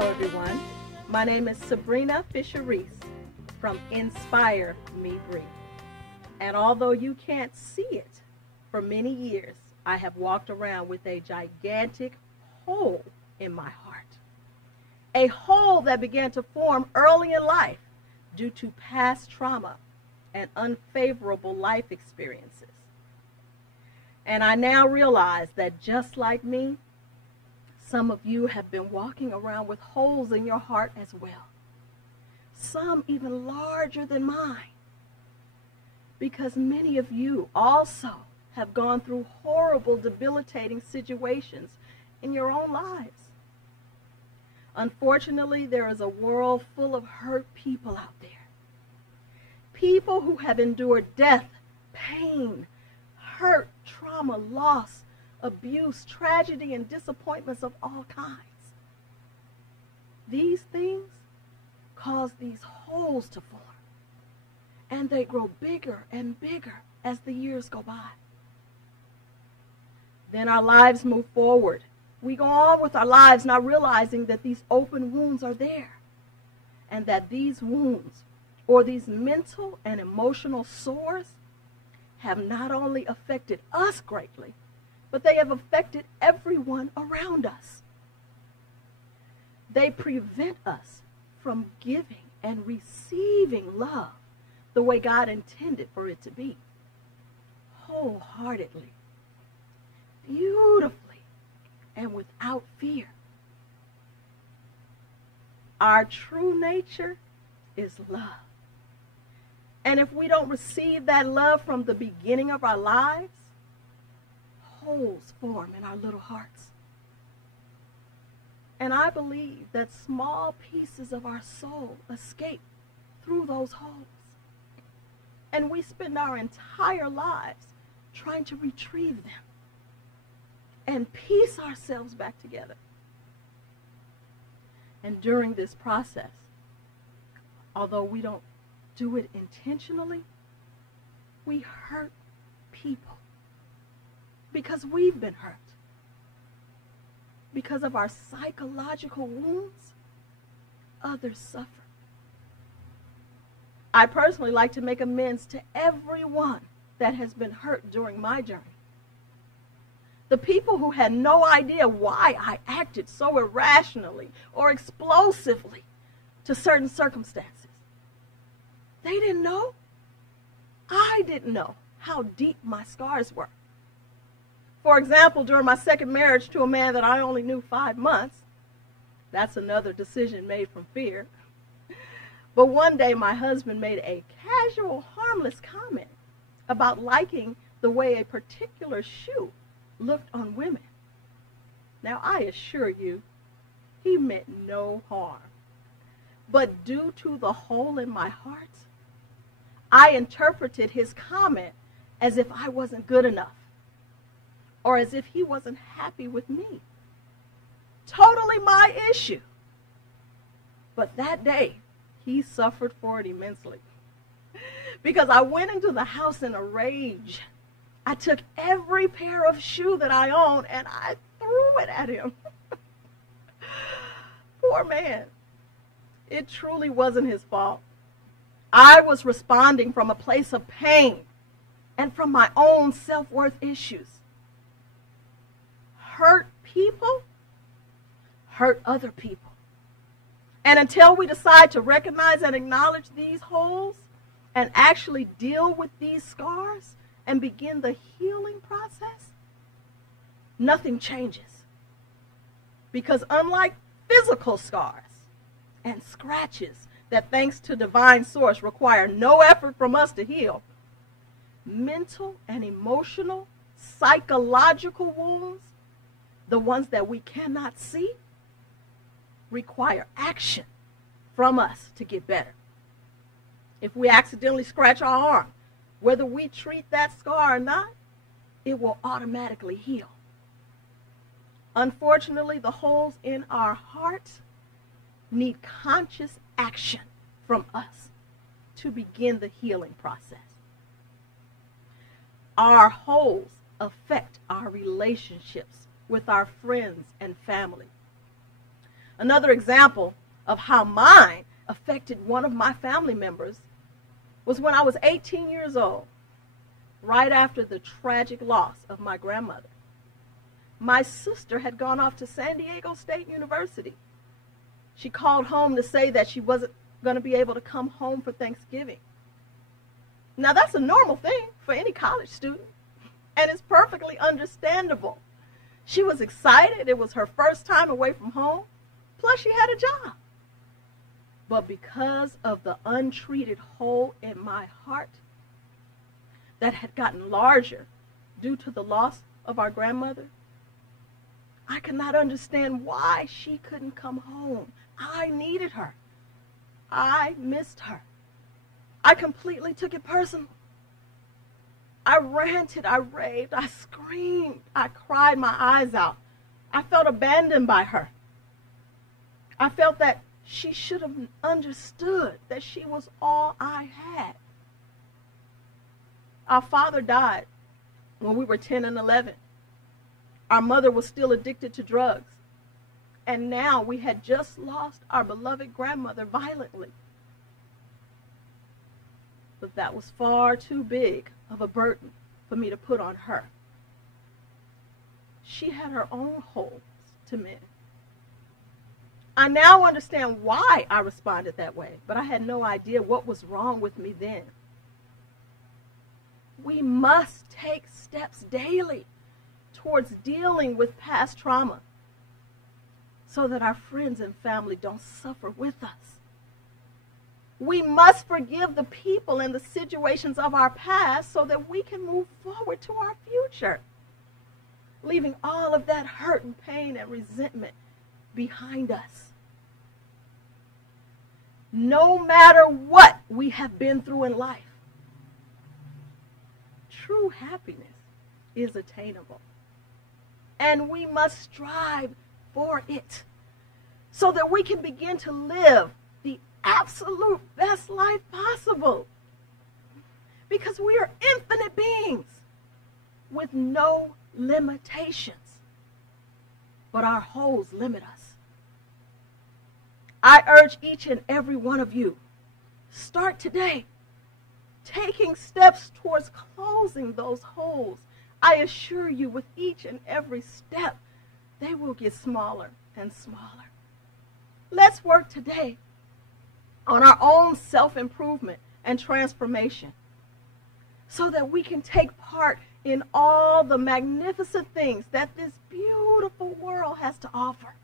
Hello everyone, my name is SaBrina Reece from Inspire Me Breathe. And although you can't see it, for many years I have walked around with a gigantic hole in my heart. A hole that began to form early in life due to past trauma and unfavorable life experiences. And I now realize that just like me, some of you have been walking around with holes in your heart as well. Some even larger than mine. Because many of you also have gone through horrible, debilitating situations in your own lives. Unfortunately, there is a world full of hurt people out there. People who have endured death, pain, hurt, trauma, loss, abuse, tragedy, and disappointments of all kinds. These things cause these holes to form, and they grow bigger and bigger as the years go by. Then our lives move forward. We go on with our lives not realizing that these open wounds are there, and that these wounds, or these mental and emotional sores, have not only affected us greatly, but they have affected everyone around us. They prevent us from giving and receiving love the way God intended for it to be, wholeheartedly, beautifully, and without fear. Our true nature is love. And if we don't receive that love from the beginning of our lives, holes form in our little hearts. And I believe that small pieces of our soul escape through those holes. And we spend our entire lives trying to retrieve them and piece ourselves back together. And during this process, although we don't do it intentionally, we hurt people. Because we've been hurt. Because of our psychological wounds, others suffer. I personally like to make amends to everyone that has been hurt during my journey. The people who had no idea why I acted so irrationally or explosively to certain circumstances. They didn't know. I didn't know how deep my scars were. For example, during my second marriage to a man that I only knew 5 months, that's another decision made from fear. But one day my husband made a casual, harmless comment about liking the way a particular shoe looked on women. Now, I assure you, he meant no harm. But due to the hole in my heart, I interpreted his comment as if I wasn't good enough, or as if he wasn't happy with me. Totally my issue. But that day, he suffered for it immensely. Because I went into the house in a rage. I took every pair of shoe that I owned and I threw it at him. Poor man. It truly wasn't his fault. I was responding from a place of pain and from my own self-worth issues. Hurt people hurt other people. And until we decide to recognize and acknowledge these holes and actually deal with these scars and begin the healing process, nothing changes. Because unlike physical scars and scratches that, thanks to divine source, require no effort from us to heal, mental and emotional, psychological wounds, the ones that we cannot see, require action from us to get better. If we accidentally scratch our arm, whether we treat that scar or not, it will automatically heal. Unfortunately, the holes in our heart need conscious action from us to begin the healing process. Our holes affect our relationships with our friends and family. Another example of how mine affected one of my family members was when I was 18 years old, right after the tragic loss of my grandmother. My sister had gone off to San Diego State University. She called home to say that she wasn't going to be able to come home for Thanksgiving. Now, that's a normal thing for any college student, and it's perfectly understandable. She was excited. It was her first time away from home, plus she had a job. But because of the untreated hole in my heart that had gotten larger due to the loss of our grandmother, I could not understand why she couldn't come home. I needed her. I missed her. I completely took it personal. I ranted, I raved, I screamed, I cried my eyes out. I felt abandoned by her. I felt that she should have understood that she was all I had. Our father died when we were 10 and 11. Our mother was still addicted to drugs. And now we had just lost our beloved grandmother violently. But that was far too big of a burden for me to put on her. She had her own holes to mend. I now understand why I responded that way, but I had no idea what was wrong with me then. We must take steps daily towards dealing with past trauma so that our friends and family don't suffer with us. We must forgive the people and the situations of our past so that we can move forward to our future, leaving all of that hurt and pain and resentment behind us. No matter what we have been through in life, true happiness is attainable. And we must strive for it so that we can begin to live the absolute best life possible. Because we are infinite beings with no limitations. But our holes limit us. I urge each and every one of you, start today taking steps towards closing those holes. I assure you, with each and every step, they will get smaller and smaller. Let's work today on our own self-improvement and transformation so that we can take part in all the magnificent things that this beautiful world has to offer.